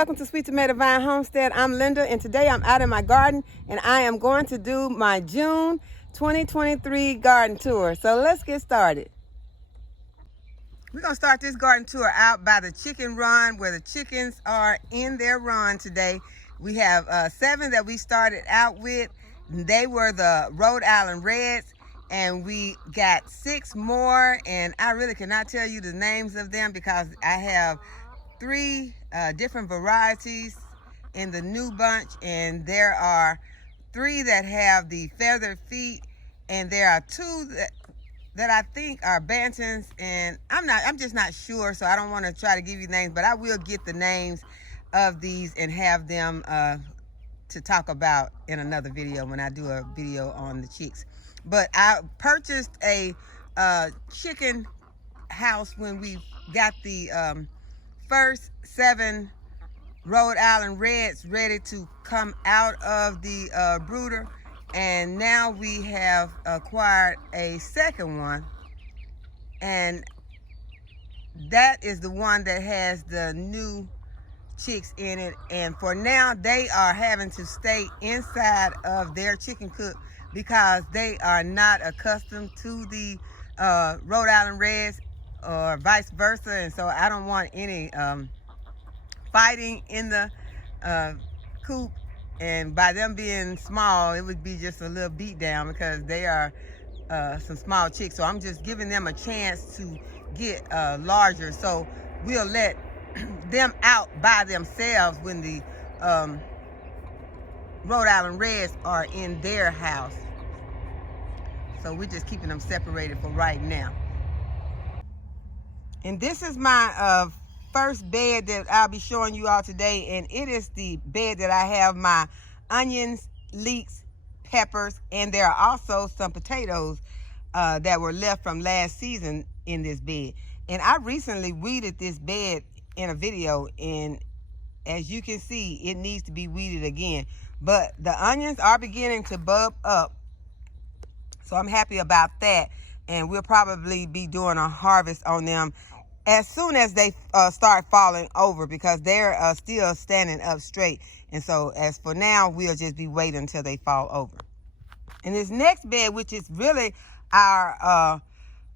welcome to Sweet Tomato Vine Homestead. I'm Linda, and today I'm out in my garden, and I am going to do my June 2023 garden tour. So let's get started. We're going to start this garden tour out by the chicken run, where the chickens are in their run today. We have 7 that we started out with. They were the Rhode Island Reds, and we got 6 more, and I really cannot tell you the names of them because I have 3 different varieties in the new bunch, and there are 3 that have the feathered feet, and there are 2 that I think are bantams, and I'm just not sure, so I don't want to try to give you names, but I will get the names of these and have them to talk about in another video when I do a video on the chicks. But I purchased a chicken house when we got the first 7 Rhode Island Reds ready to come out of the brooder, and now we have acquired a second one, and that is the one that has the new chicks in it. And for now, they are having to stay inside of their chicken coop because they are not accustomed to the Rhode Island Reds or vice versa, and so I don't want any fighting in the coop. And by them being small, it would be just a little beat down because they are some small chicks. So I'm just giving them a chance to get larger. So we'll let them out by themselves when the Rhode Island Reds are in their house. So we're just keeping them separated for right now. And this is my first bed that I'll be showing you all today, and it is the bed that I have my onions, leeks, peppers, and there are also some potatoes that were left from last season in this bed. And I recently weeded this bed in a video, and as you can see, it needs to be weeded again. But the onions are beginning to bub up, so I'm happy about that. And we'll probably be doing a harvest on them as soon as they start falling over, because they're still standing up straight. And so as for now, we'll just be waiting until they fall over. And this next bed, which is really our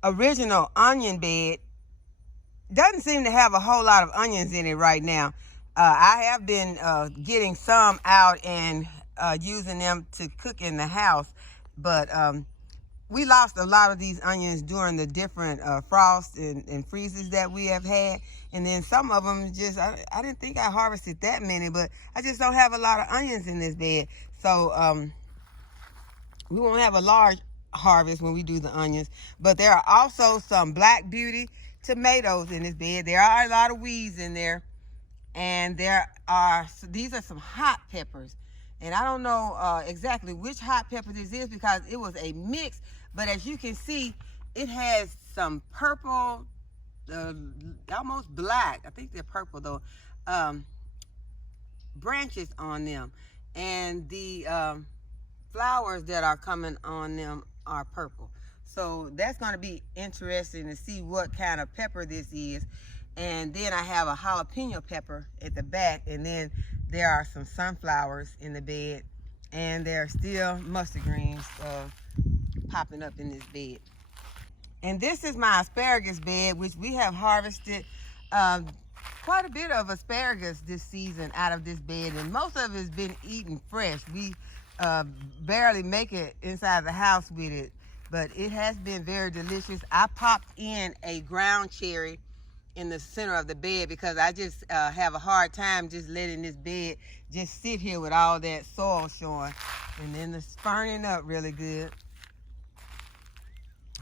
original onion bed, doesn't seem to have a whole lot of onions in it right now. I have been getting some out and using them to cook in the house, but we lost a lot of these onions during the different frosts and freezes that we have had. And then some of them just, I didn't think I harvested that many, but I just don't have a lot of onions in this bed. So we won't have a large harvest when we do the onions. But there are also some Black Beauty tomatoes in this bed. There are a lot of weeds in there. And these are some hot peppers. And I don't know exactly which hot pepper this is because it was a mix. But as you can see, it has some purple, almost black, I think they're purple though, branches on them. And the flowers that are coming on them are purple. So that's going to be interesting to see what kind of pepper this is. And then I have a jalapeno pepper at the back, and then there are some sunflowers in the bed, and there are still mustard greens popping up in this bed. And this is my asparagus bed, which we have harvested quite a bit of asparagus this season out of this bed, and most of it has been eaten fresh. We barely make it inside the house with it, but it has been very delicious. I popped in a ground cherry in the center of the bed because I just have a hard time just letting this bed just sit here with all that soil showing. And then it's burning up really good.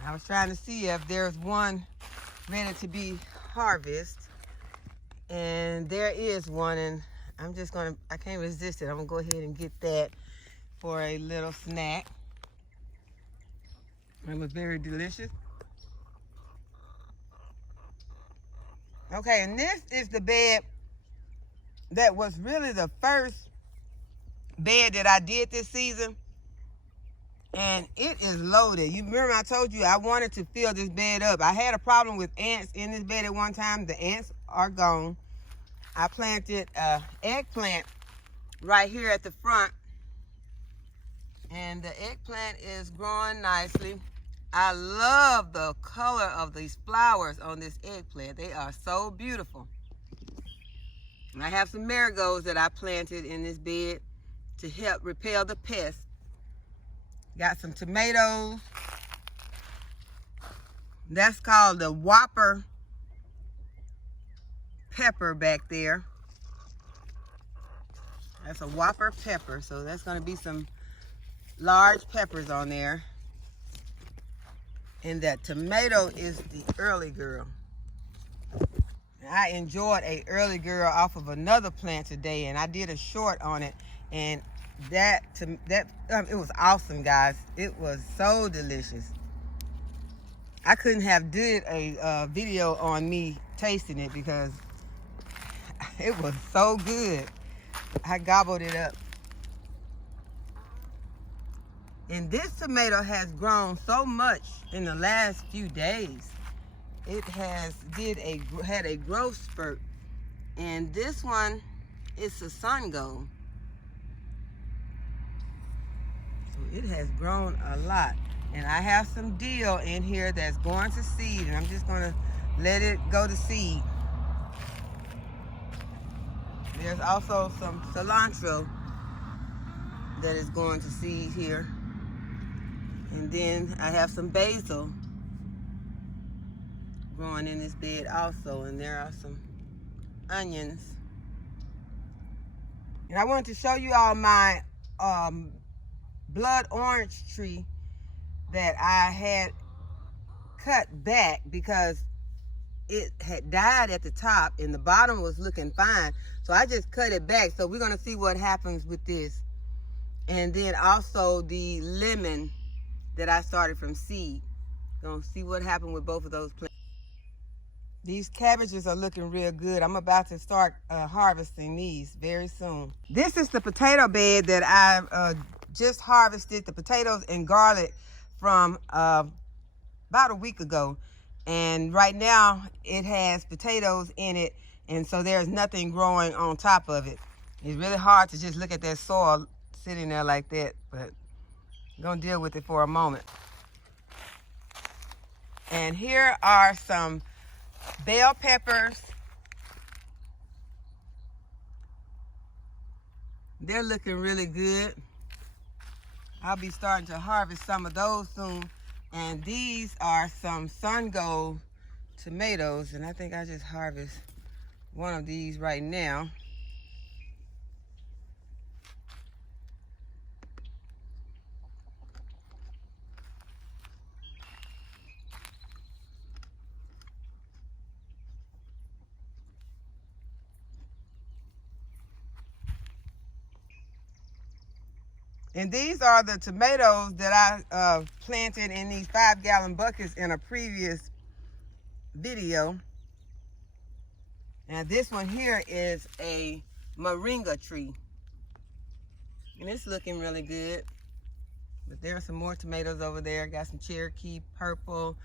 I was trying to see if there's one ready to be harvested, and there is one, and I can't resist it. I'm gonna go ahead and get that for a little snack. It was very delicious. Okay, and this is the bed that was really the first bed that I did this season. And it is loaded. You remember I told you I wanted to fill this bed up. I had a problem with ants in this bed at one time. The ants are gone. I planted eggplant right here at the front, and the eggplant is growing nicely. I love the color of these flowers on this eggplant. They are so beautiful. And I have some marigolds that I planted in this bed to help repel the pests. Got some tomatoes. That's called the Whopper pepper back there. That's a Whopper pepper, so that's going to be some large peppers on there. And that tomato is the early girl. I enjoyed a early girl off of another plant today, and I did a short on it, and it was awesome, guys. It was so delicious. I couldn't have did a video on me tasting it because it was so good. I gobbled it up. And this tomato has grown so much in the last few days. It has had a growth spurt. And this one is a sun gold. So it has grown a lot. And I have some dill in here that's going to seed, and I'm just gonna let it go to seed. There's also some cilantro that is going to seed here. And then I have some basil growing in this bed also, and there are some onions. And I wanted to show you all my blood orange tree that I had cut back because it had died at the top and the bottom was looking fine. So I just cut it back. So we're gonna see what happens with this. And then also the lemon that I started from seed. Gonna see what happened with both of those plants. These cabbages are looking real good. I'm about to start harvesting these very soon. This is the potato bed that I just harvested the potatoes and garlic from about a week ago. And right now it has potatoes in it, and so there's nothing growing on top of it. It's really hard to just look at that soil sitting there like that, but I'm gonna deal with it for a moment. And here are some bell peppers. They're looking really good. I'll be starting to harvest some of those soon. And these are some sun gold tomatoes, and I think I just harvest one of these right now. And these are the tomatoes that I planted in these 5-gallon buckets in a previous video. Now this one here is a moringa tree. And it's looking really good. But there are some more tomatoes over there. Got some Cherokee purple.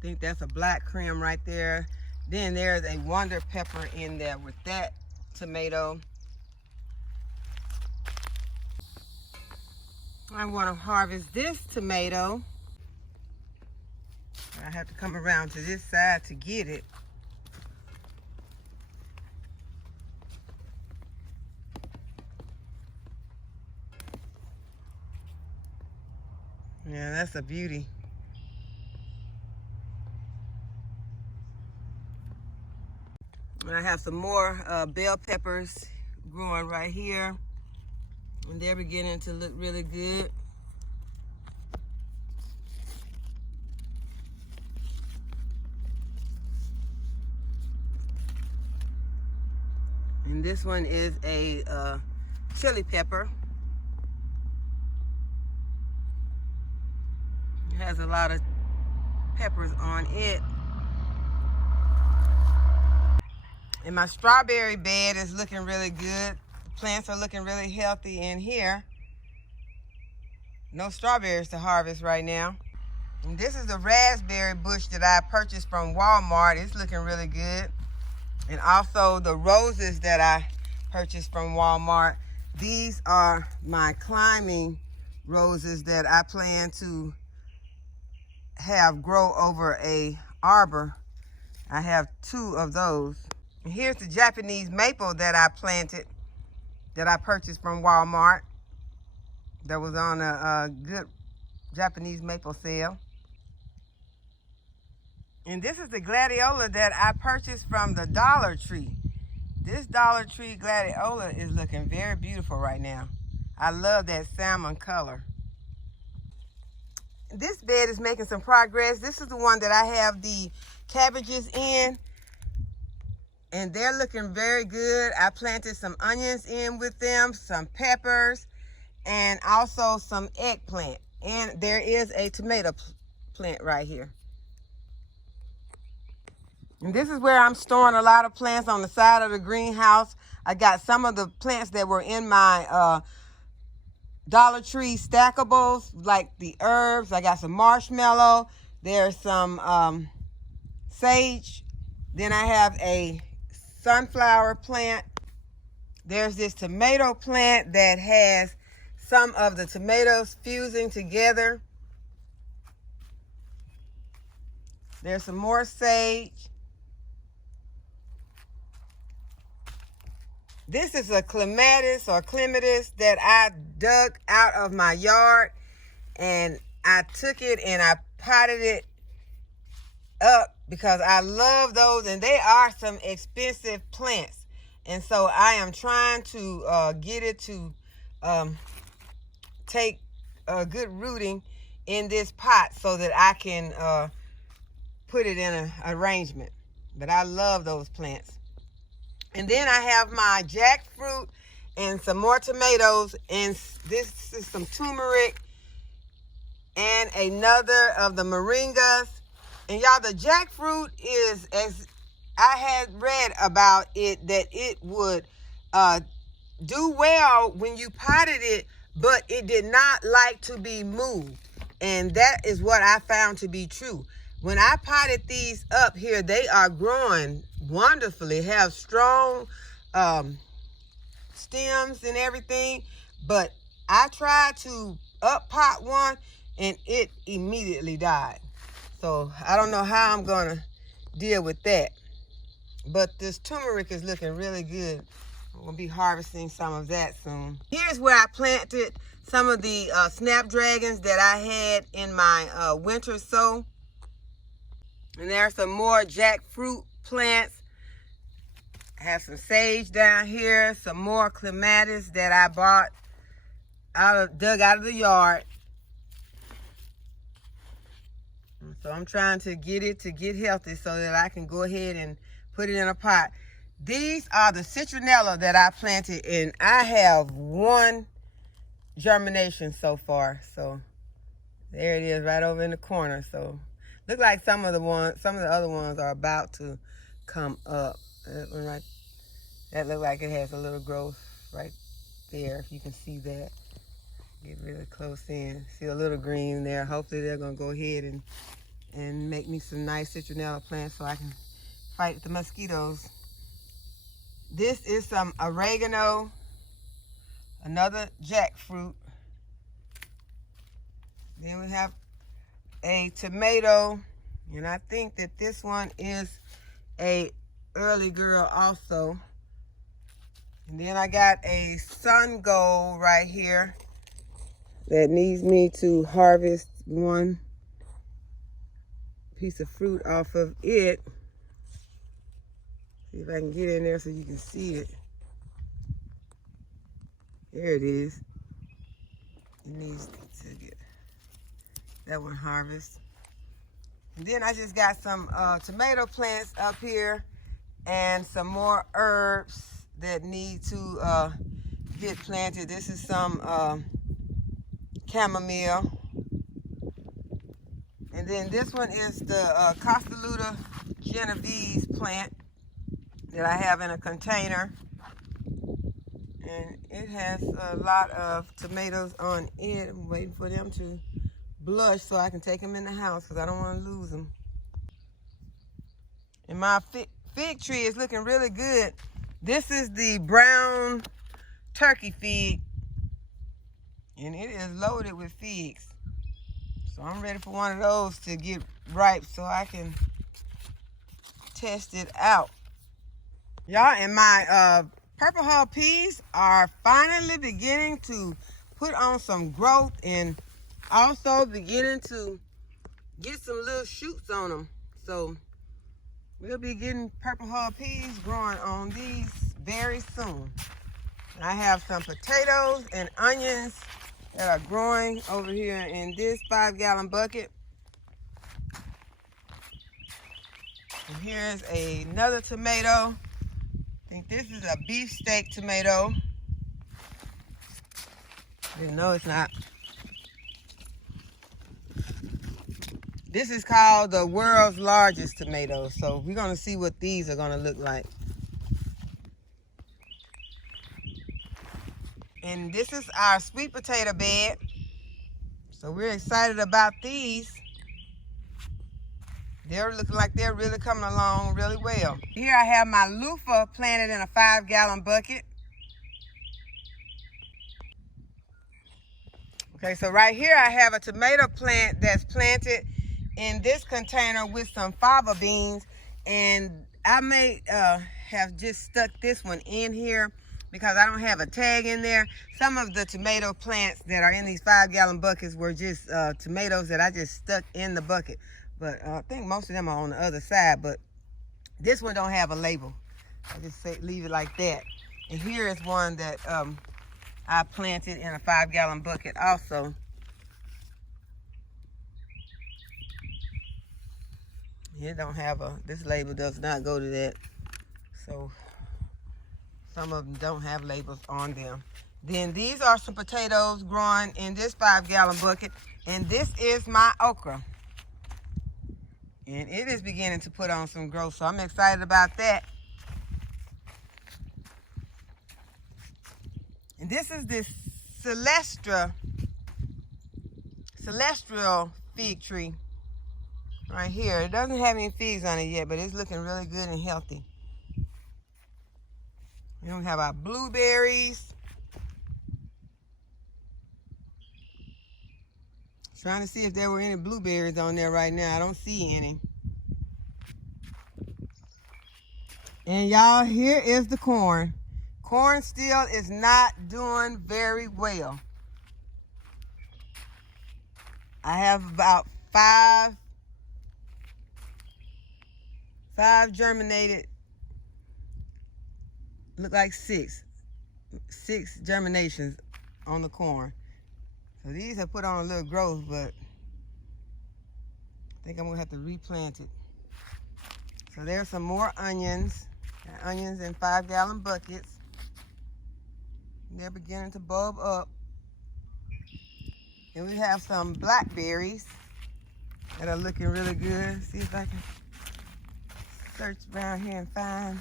I think that's a black cream right there. Then there's a wonder pepper in there with that tomato. I want to harvest this tomato. I have to come around to this side to get it. Yeah, that's a beauty. And I have some more bell peppers growing right here. And they're beginning to look really good. And this one is a chili pepper. It has a lot of peppers on it. And my strawberry bed is looking really good. Plants are looking really healthy in here. No strawberries to harvest right now. And this is the raspberry bush that I purchased from Walmart. It's looking really good. And also the roses that I purchased from Walmart. These are my climbing roses that I plan to have grow over a arbor. I have 2 of those. And here's the Japanese maple that I planted, that I purchased from Walmart. That was on a good Japanese maple sale. And this is the gladiola that I purchased from the Dollar Tree. This Dollar Tree gladiola is looking very beautiful right now. I love that salmon color. This bed is making some progress. This is the one that I have the cabbages in, and they're looking very good. I planted some onions in with them, some peppers, and also some eggplant. And there is a tomato plant right here. And this is where I'm storing a lot of plants on the side of the greenhouse. I got some of the plants that were in my Dollar Tree stackables, like the herbs. I got some marshmallow. There's some sage. Then I have a sunflower plant. There's this tomato plant that has some of the tomatoes fusing together. There's some more sage. This is a clematis or clematis that I dug out of my yard, and I took it and I potted it up because I love those, and they are some expensive plants. And so I am trying to get it to take a good rooting in this pot so that I can put it in an arrangement. But I love those plants. And then I have my jackfruit and some more tomatoes, and this is some turmeric and another of the moringas. And y'all, the jackfruit is, as I had read about it, that it would do well when you potted it, but it did not like to be moved. And that is what I found to be true. When I potted these up here, they are growing wonderfully, have strong stems and everything. But I tried to up pot one and it immediately died. So I don't know how I'm gonna deal with that. But this turmeric is looking really good. I'm gonna be harvesting some of that soon. Here's where I planted some of the snapdragons that I had in my winter sow. And there are some more jackfruit plants. I have some sage down here, some more clematis that I bought dug out of the yard. So I'm trying to get it to get healthy so that I can go ahead and put it in a pot. These are the citronella that I planted, and I have 1 germination so far. So there it is, right over in the corner. So look like some of the other ones are about to come up. That one right, that look like it has a little growth right there. If you can see that, get really close in. See a little green there. Hopefully they're gonna go ahead and make me some nice citronella plants so I can fight the mosquitoes. This is some oregano, another jackfruit. Then we have a tomato, and I think that this one is a early girl also. And then I got a sun gold right here that needs me to harvest 1 piece of fruit off of it. See if I can get in there so you can see it. There it is. It needs to get that one harvested. And then I just got some tomato plants up here and some more herbs that need to get planted. This is some chamomile. And then this one is the Costaluta Genovese plant that I have in a container. And it has a lot of tomatoes on it. I'm waiting for them to blush so I can take them in the house because I don't want to lose them. And my fig tree is looking really good. This is the brown turkey fig, and it is loaded with figs. So I'm ready for one of those to get ripe so I can test it out. Y'all, and my purple hull peas are finally beginning to put on some growth and also beginning to get some little shoots on them. So we'll be getting purple hull peas growing on these very soon. I have some potatoes and onions that are growing over here in this 5-gallon bucket. And here's another tomato. I think this is a beefsteak tomato. No, it's not. This is called the world's largest tomato. So we're gonna see what these are gonna look like. And this is our sweet potato bed. So we're excited about these. They're looking like they're really coming along really well. Here I have my loofah planted in a 5-gallon bucket. Okay, so right here I have a tomato plant that's planted in this container with some fava beans. And I may have just stuck this one in here because I don't have a tag in there. Some of the tomato plants that are in these 5-gallon buckets were just tomatoes that I just stuck in the bucket. But I think most of them are on the other side, but this one don't have a label. I just leave it like that. And here is one that I planted in a 5-gallon bucket also. It don't have this label does not go to that. So some of them don't have labels on them. Then these are some potatoes growing in this 5-gallon bucket. And this is my okra. And it is beginning to put on some growth, so I'm excited about that. And this is this celestial fig tree right here. It doesn't have any figs on it yet, but it's looking really good and healthy. We don't have our blueberries. Trying to see if there were any blueberries on there right now. I don't see any. And y'all, here is the corn. Corn still is not doing very well. I have about five germinated, look like six germinations on the corn. So these have put on a little growth, but I think I'm gonna have to replant it. So there's some more onions. Got onions in 5-gallon buckets. They're beginning to bulb up. And we have some blackberries that are looking really good. See if I can search around here and find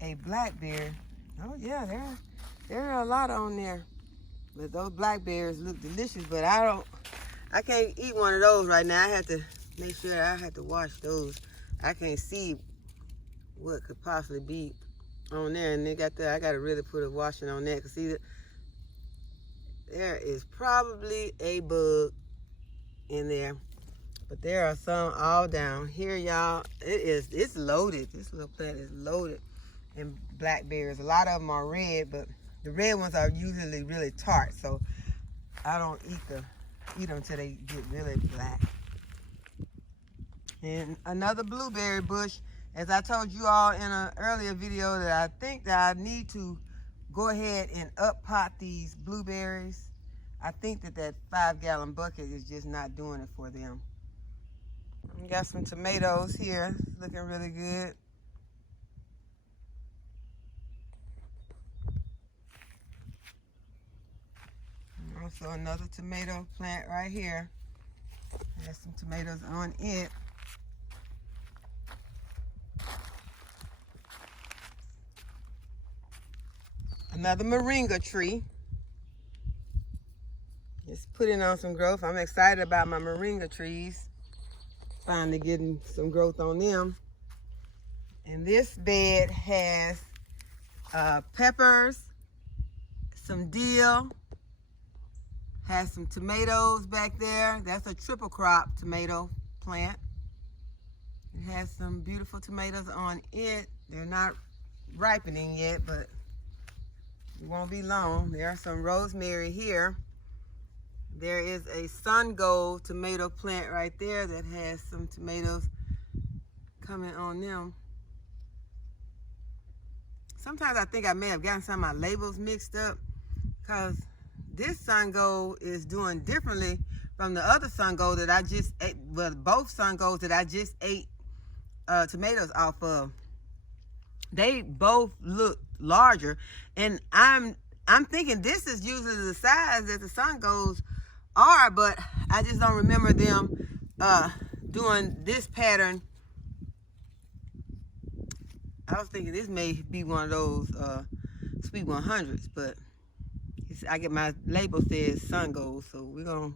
a blackberry. Oh yeah, there are a lot on there. But those blackberries look delicious, but I can't eat one of those right now. I have to make sure I have to wash those. I can't see what could possibly be on there. And they got that, I gotta really put a washing on that. Cause see, there is probably a bug in there. But there are some all down here, y'all. It's loaded. This little plant is loaded in blackberries. A lot of them are red, but the red ones are usually really tart, so I don't eat them until they get really black. And another blueberry bush. As I told you all in an earlier video that I think that I need to go ahead and up pot these blueberries. I think that 5-gallon bucket is just not doing it for them. We got some tomatoes here, looking really good. Also another tomato plant right here. There's some tomatoes on it. Another moringa tree. Just putting on some growth. I'm excited about my moringa trees. Finally getting some growth on them. And this bed has peppers, some dill, has some tomatoes back there. That's a triple crop tomato plant. It has some beautiful tomatoes on it. They're not ripening yet, but it won't be long. There's some rosemary here. There is a Sun Gold tomato plant right there that has some tomatoes coming on them. Sometimes I think I may have gotten some of my labels mixed up because this Sun Gold is doing differently from the other Sun Gold that I just ate. Well, both Sun Golds that I just ate tomatoes off of. They both look larger, and I'm thinking this is usually the size that the Sun Golds are, but I just don't remember them doing this pattern. I was thinking this may be one of those Sweet 100s, but I get my label says Sun Gold, so we're gonna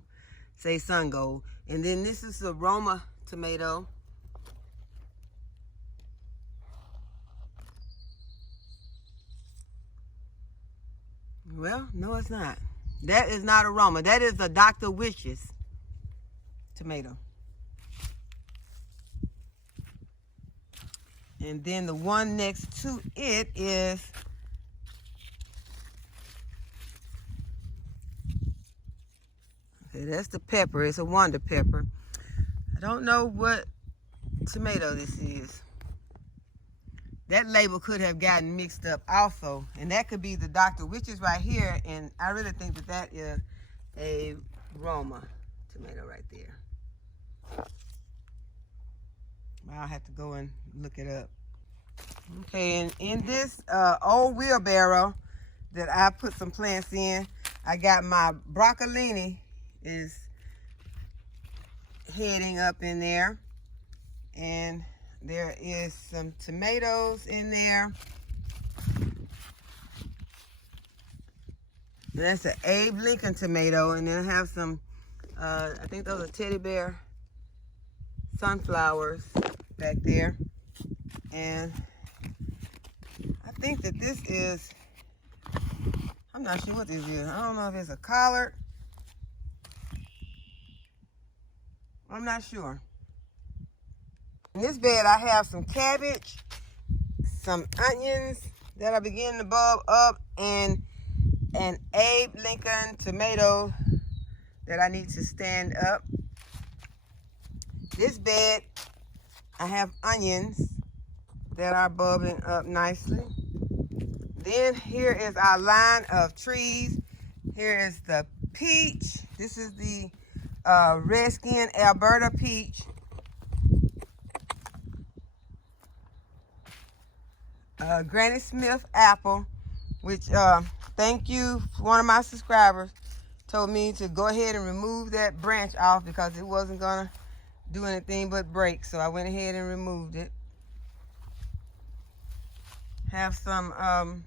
say Sun Gold. And then this is the Roma tomato. Well, no, it's not. That is not Aroma. That is a Dr. Witch's tomato. And then the one next to it is okay, that's the pepper. It's a Wonder Pepper. I don't know what tomato this is. That label could have gotten mixed up also. And that could be the Dr. Witch's right here. And I really think that that is a Roma tomato right there. I'll have to go and look it up. Okay, and in this old wheelbarrow that I put some plants in, I got my broccolini is heading up in there. And there is some tomatoes in there. And that's an Abe Lincoln tomato. And then I have some, I think those are teddy bear sunflowers back there. And I think that this is, I'm not sure what this is. I don't know if it's a collard. I'm not sure. In this bed, I have some cabbage, some onions that are beginning to bulb up, and an Abe Lincoln tomato that I need to stand up. This bed, I have onions that are bubbling up nicely. Then here is our line of trees. Here is the peach. This is the Redskin Alberta peach. Granny Smith apple, which thank you, one of my subscribers told me to go ahead and remove that branch off because it wasn't gonna do anything but break, so I went ahead and removed it. Have some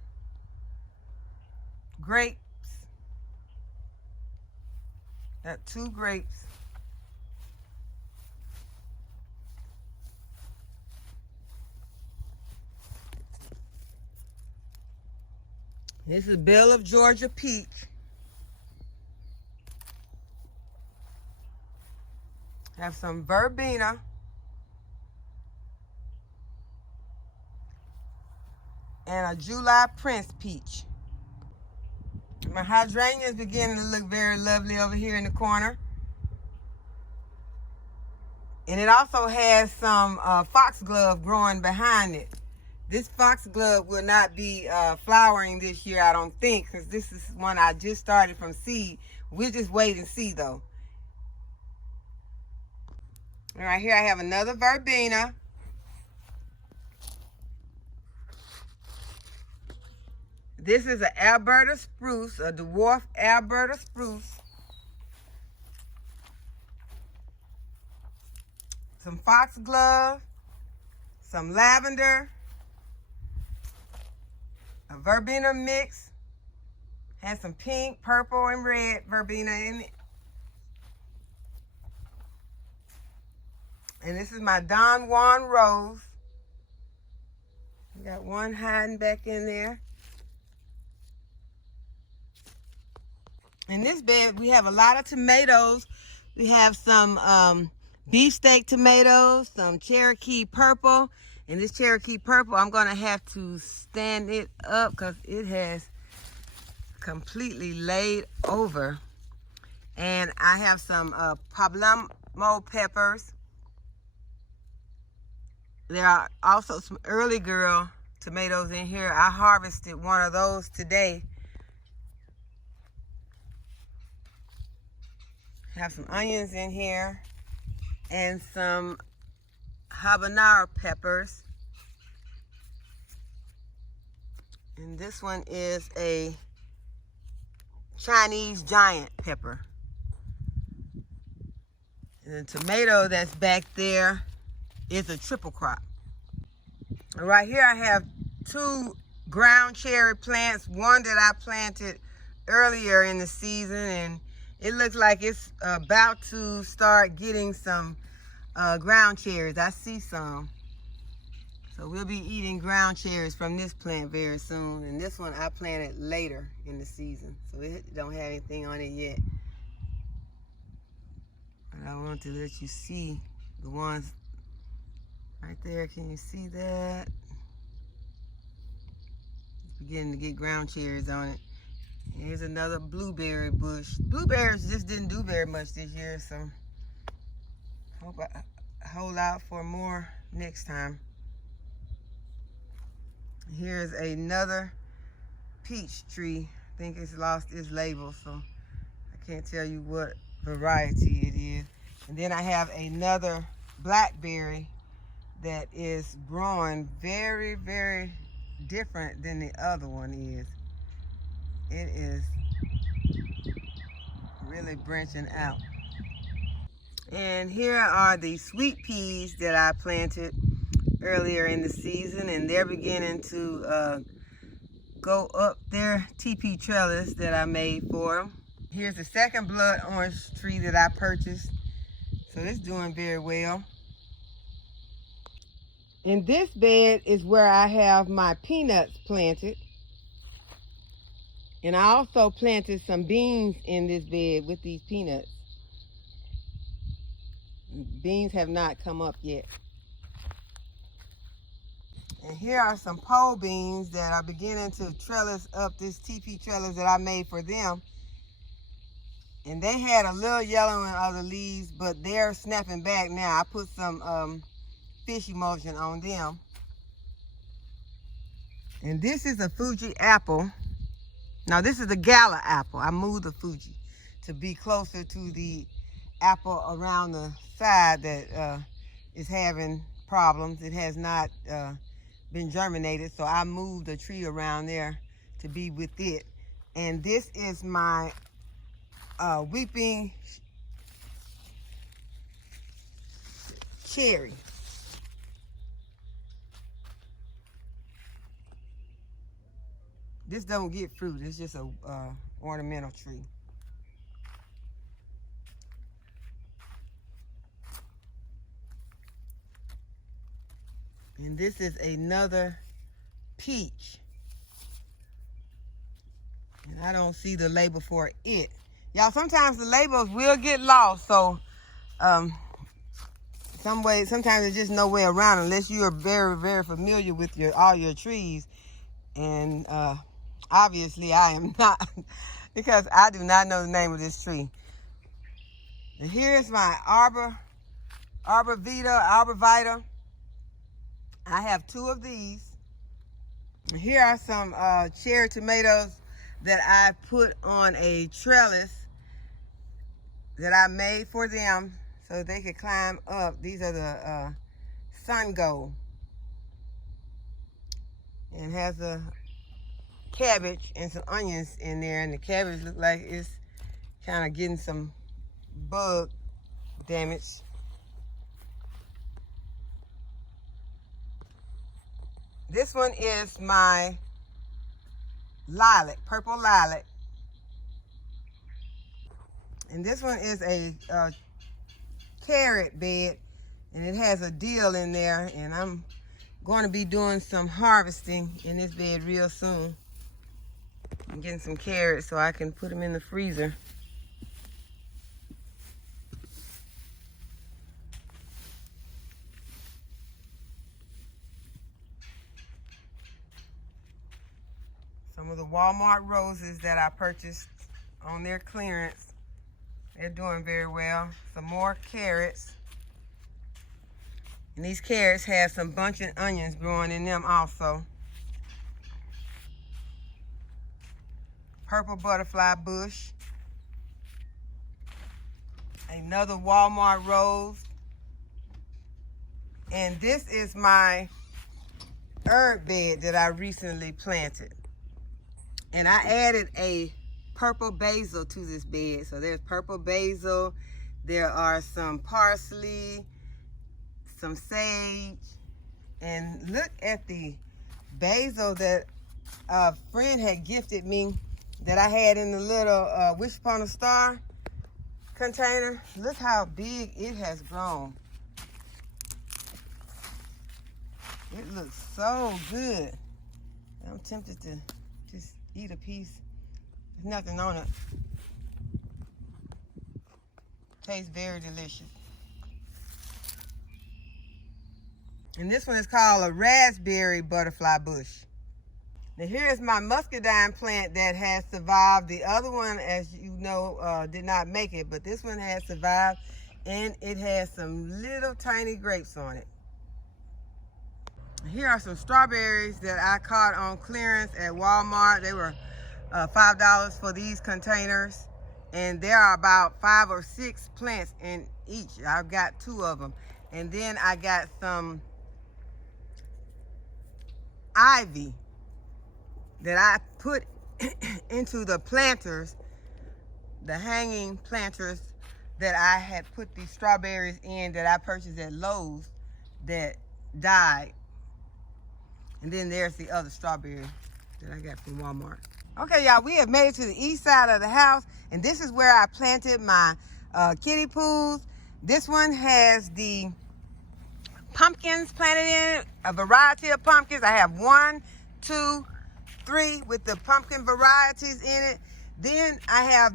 grapes. Got 2 grapes. This is Belle of Georgia peach. Have some verbena. And a July Prince peach. My hydrangea is beginning to look very lovely over here in the corner. And it also has some foxglove growing behind it. This foxglove will not be flowering this year, I don't think, because this is one I just started from seed. We'll just wait and see, though. And right here I have another verbena. This is an Alberta spruce, a dwarf Alberta spruce. Some foxglove, some lavender, a verbena mix, has some pink, purple, and red verbena in it. And this is my Don Juan rose. Got one hiding back in there. In this bed, we have a lot of tomatoes. We have some beefsteak tomatoes, some Cherokee purple. And this Cherokee purple, I'm gonna have to stand it up because it has completely laid over. And I have some poblano peppers. There are also some early girl tomatoes in here. I harvested one of those today. Have some onions in here and some habanero peppers. And this one is a Chinese giant pepper. And the tomato that's back there is a triple crop. And right here I have two ground cherry plants. One that I planted earlier in the season, and it looks like it's about to start getting some ground cherries. I see some. So we'll be eating ground cherries from this plant very soon. And this one I planted later in the season, so it don't have anything on it yet. But I want to let you see the ones right there. Can you see that? It's beginning to get ground cherries on it. Here's another blueberry bush. Blueberries just didn't do very much this year, so I hope I hold out for more next time. Here's another peach tree. I think it's lost its label, so I can't tell you what variety it is. And then I have another blackberry that is growing very, very different than the other one is. It is really branching out. And here are the sweet peas that I planted earlier in the season, and they're beginning to go up their TP trellis that I made for them. Here's the second blood orange tree that I purchased. So it's doing very well. In this bed is where I have my peanuts planted. And I also planted some beans in this bed with these peanuts. Beans have not come up yet. And here are some pole beans that are beginning to trellis up this TP trellis that I made for them. And they had a little yellowing of the leaves, but they're snapping back now. I put some fish emulsion on them. And this is a Fuji apple. Now this is the Gala apple. I moved the Fuji to be closer to the apple around the side that is having problems. It has not been germinated, so I moved the tree around there to be with it. And this is my weeping cherry. This don't get fruit. It's just a ornamental tree. And this is another peach. And I don't see the label for it. Y'all, sometimes the labels will get lost, so sometimes there's just no way around unless you are very, very familiar with all your trees. And obviously I am not, because I do not know the name of this tree. And here's my Arbor Vitae. I have two of these. And here are some cherry tomatoes that I put on a trellis that I made for them so they could climb up. These are the Sun Gold. And has a cabbage and some onions in there, and the cabbage look like it's kind of getting some bug damage. This one is my lilac, purple lilac. And this one is a carrot bed And it has a deal in there, and I'm going to be doing some harvesting in this bed real soon. I'm getting some carrots so I can put them in the freezer. Some of the Walmart roses that I purchased on their clearance, they're doing very well. Some more carrots. And these carrots have some bunch of onions growing in them also. Purple butterfly bush. Another Walmart rose. And this is my herb bed that I recently planted. And I added a purple basil to this bed. So there's purple basil. There are some parsley, some sage. And look at the basil that a friend had gifted me that I had in the little Wish Upon a Star container. Look how big it has grown. It looks so good. I'm tempted to just eat a piece. There's nothing on it. Tastes very delicious. And this one is called a raspberry butterfly bush. Now here is my muscadine plant that has survived. The other one, as you know, did not make it, but this one has survived, and it has some little tiny grapes on it. Here are some strawberries that I caught on clearance at Walmart. They were $5 for these containers, and there are about 5 or 6 plants in each. I've got 2 of them, and then I got some ivy that I put into the planters, the hanging planters that I had put these strawberries in that I purchased at Lowe's that died. And then there's the other strawberry that I got from Walmart. Okay, y'all, we have made it to the east side of the house, and this is where I planted my kiddie pools. This one has the pumpkins planted in it, a variety of pumpkins. I have 1, 2, 3 with the pumpkin varieties in it. Then I have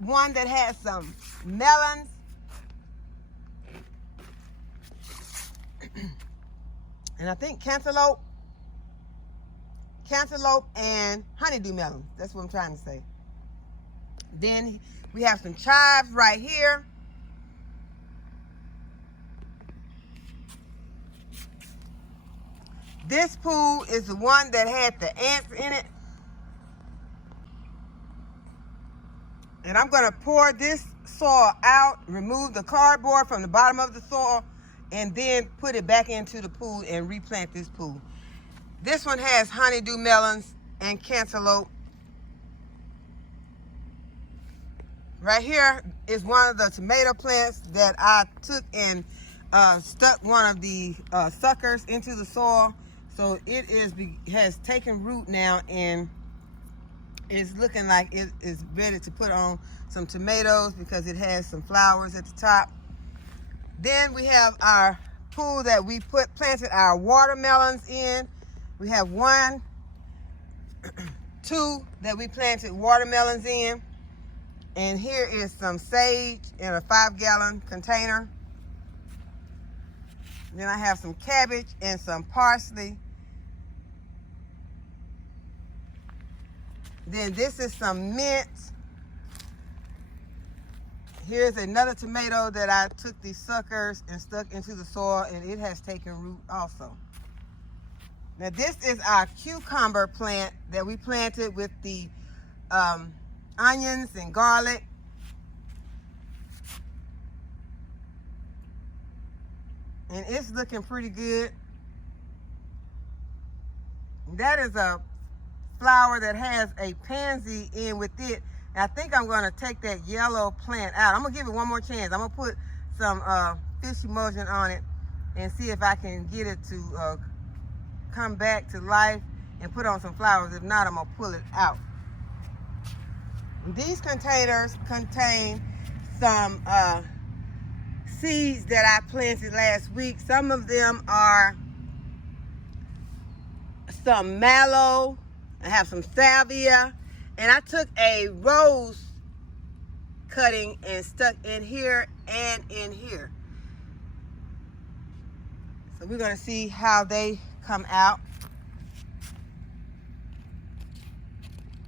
one that has some melons. And I think cantaloupe and honeydew melons. That's what I'm trying to say. Then we have some chives right here. This pool is the one that had the ants in it. And I'm going to pour this soil out, remove the cardboard from the bottom of the soil, and then put it back into the pool and replant this pool. This one has honeydew melons and cantaloupe. Right here is one of the tomato plants that I took and stuck one of the suckers into the soil. So it has taken root now, and it's looking like it is ready to put on some tomatoes because it has some flowers at the top. Then we have our pool that we planted our watermelons in. We have 1, 2 that we planted watermelons in. And here is some sage in a 5-gallon container. Then I have some cabbage and some parsley. Then this is some mint. Here's another tomato that I took these suckers and stuck into the soil, and it has taken root also. Now this is our cucumber plant that we planted with the onions and garlic. And it's looking pretty good. That is a flower that has a pansy in with it. And I think I'm going to take that yellow plant out. I'm going to give it one more chance. I'm going to put some fish emulsion on it and see if I can get it to come back to life and put on some flowers. If not, I'm going to pull it out. These containers contain some seeds that I planted last week. Some of them are some mallow. I have some salvia. And I took a rose cutting and stuck in here and in here. So we're going to see how they come out.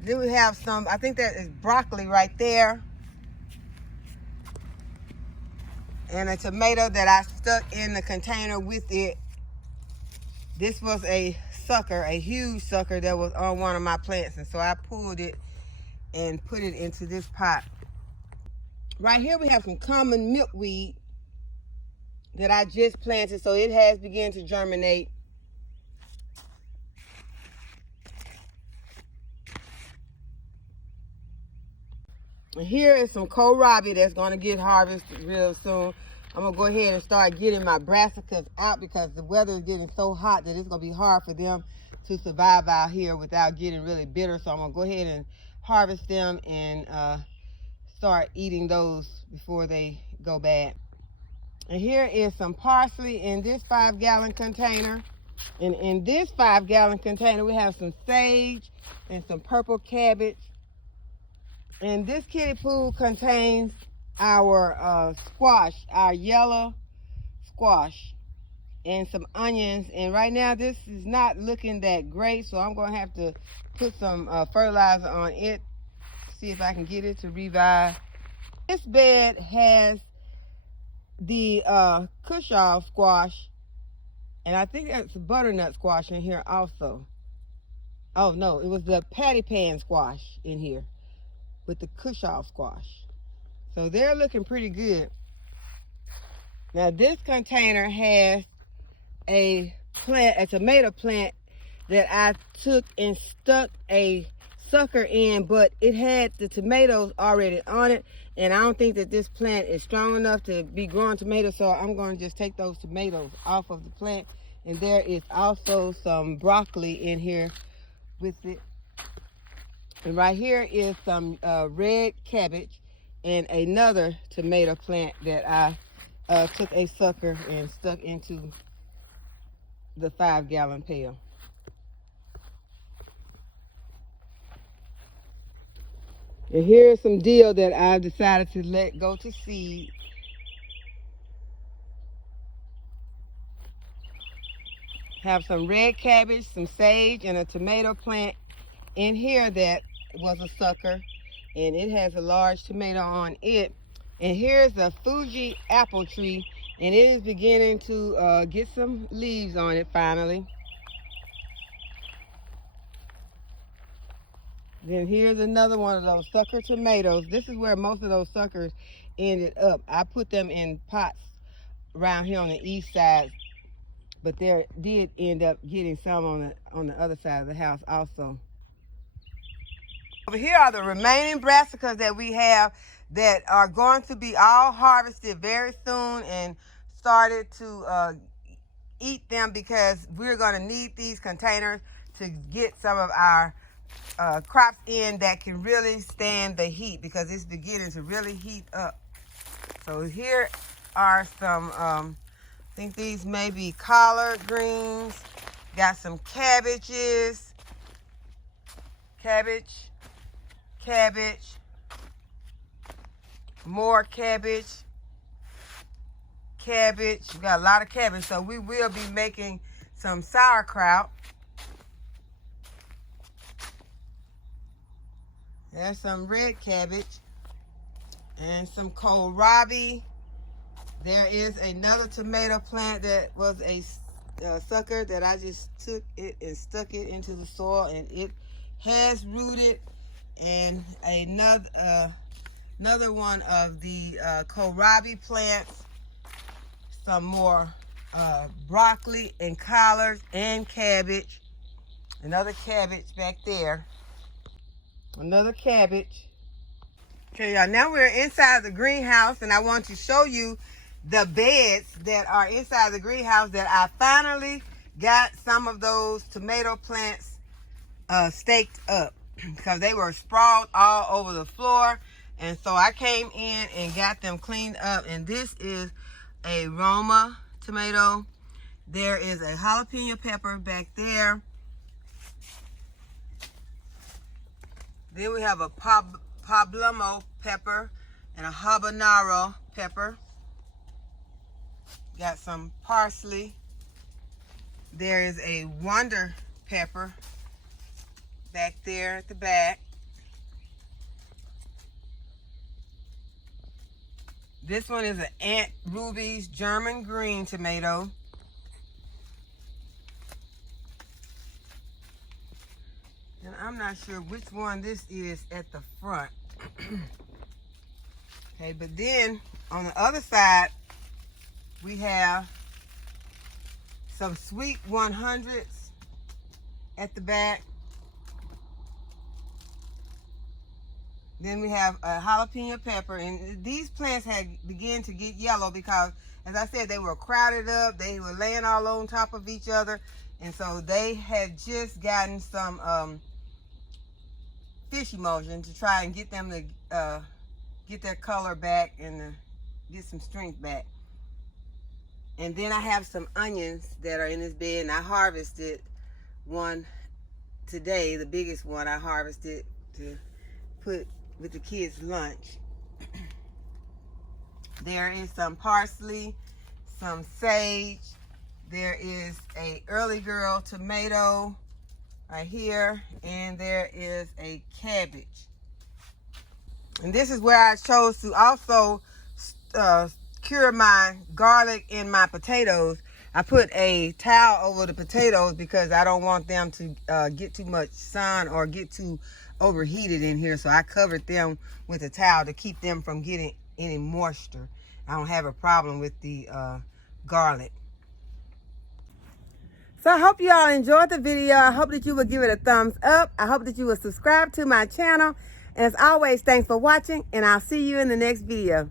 Then we have some, I think that is broccoli right there. And a tomato that I stuck in the container with it. This was a sucker, a huge sucker that was on one of my plants. And so I pulled it and put it into this pot. Right here we have some common milkweed that I just planted. So it has begun to germinate. And here is some kohlrabi that's going to get harvested real soon. I'm going to go ahead and start getting my brassicas out because the weather is getting so hot that it's going to be hard for them to survive out here without getting really bitter. So I'm going to go ahead and harvest them and start eating those before they go bad. And here is some parsley in this 5-gallon container. And in this 5-gallon container, we have some sage and some purple cabbage. And this kiddie pool contains our squash, our yellow squash, and some onions. And right now this is not looking that great, so I'm going to have to put some fertilizer on it, see if I can get it to revive. This bed has the Cushaw squash, and I think that's a butternut squash in here also. Oh no, it was the patty pan squash in here with the Cushaw squash. So they're looking pretty good. Now this container has a plant, a tomato plant that I took and stuck a sucker in, but it had the tomatoes already on it, and I don't think that this plant is strong enough to be growing tomatoes, so I'm going to just take those tomatoes off of the plant. And there is also some broccoli in here with it. And right here is some red cabbage and another tomato plant that I took a sucker and stuck into the 5-gallon pail. And here's some dill that I've decided to let go to seed. Have some red cabbage, some sage, and a tomato plant in here that was a sucker, and it has a large tomato on it. And here's a Fuji apple tree, and it is beginning to get some leaves on it finally. Then here's another one of those sucker tomatoes. This is where most of those suckers ended up. I put them in pots around here on the east side, but there did end up getting some on the other side of the house also. Over here are the remaining brassicas that we have that are going to be all harvested very soon and started to eat them, because we're going to need these containers to get some of our crops in that can really stand the heat, because it's beginning to really heat up. So here are some, I think these may be collard greens. Got some cabbages, cabbage, more cabbage. We got a lot of cabbage, so we will be making some sauerkraut. There's some red cabbage and some kohlrabi. There is another tomato plant that was a sucker that I just took it and stuck it into the soil, and it has rooted. And another one of the kohlrabi plants, some more broccoli and collards and cabbage. Another cabbage back there. Another cabbage. Okay, y'all, now we're inside the greenhouse, and I want to show you the beds that are inside the greenhouse that I finally got some of those tomato plants staked up, because they were sprawled all over the floor. And so I came in and got them cleaned up, and this is a Roma tomato. There is a jalapeno pepper back there. Then we have a poblano pepper and a habanero pepper. Got some parsley. There is a wonder pepper back there at the back. This one is an Aunt Ruby's German green tomato. And I'm not sure which one this is at the front. Okay, but then on the other side, we have some sweet 100s at the back. Then we have a jalapeno pepper, and these plants had begun to get yellow because, as I said, they were crowded up. They were laying all on top of each other, and so they had just gotten some fish emulsion to try and get them to get their color back and get some strength back. And then I have some onions that are in this bed, and I harvested one today, the biggest one I harvested to put with the kids' lunch. There is some parsley, some sage. There is a early girl tomato right here, and there is a cabbage. And this is where I chose to also cure my garlic and my potatoes. I put a towel over the potatoes because I don't want them to get too much sun or get too overheated in here. So I covered them with a towel to keep them from getting any moisture. I don't have a problem with the garlic. So I hope you all enjoyed the video. I hope that you will give it a thumbs up. I hope that you will subscribe to my channel. And as always, thanks for watching, and I'll see you in the next video.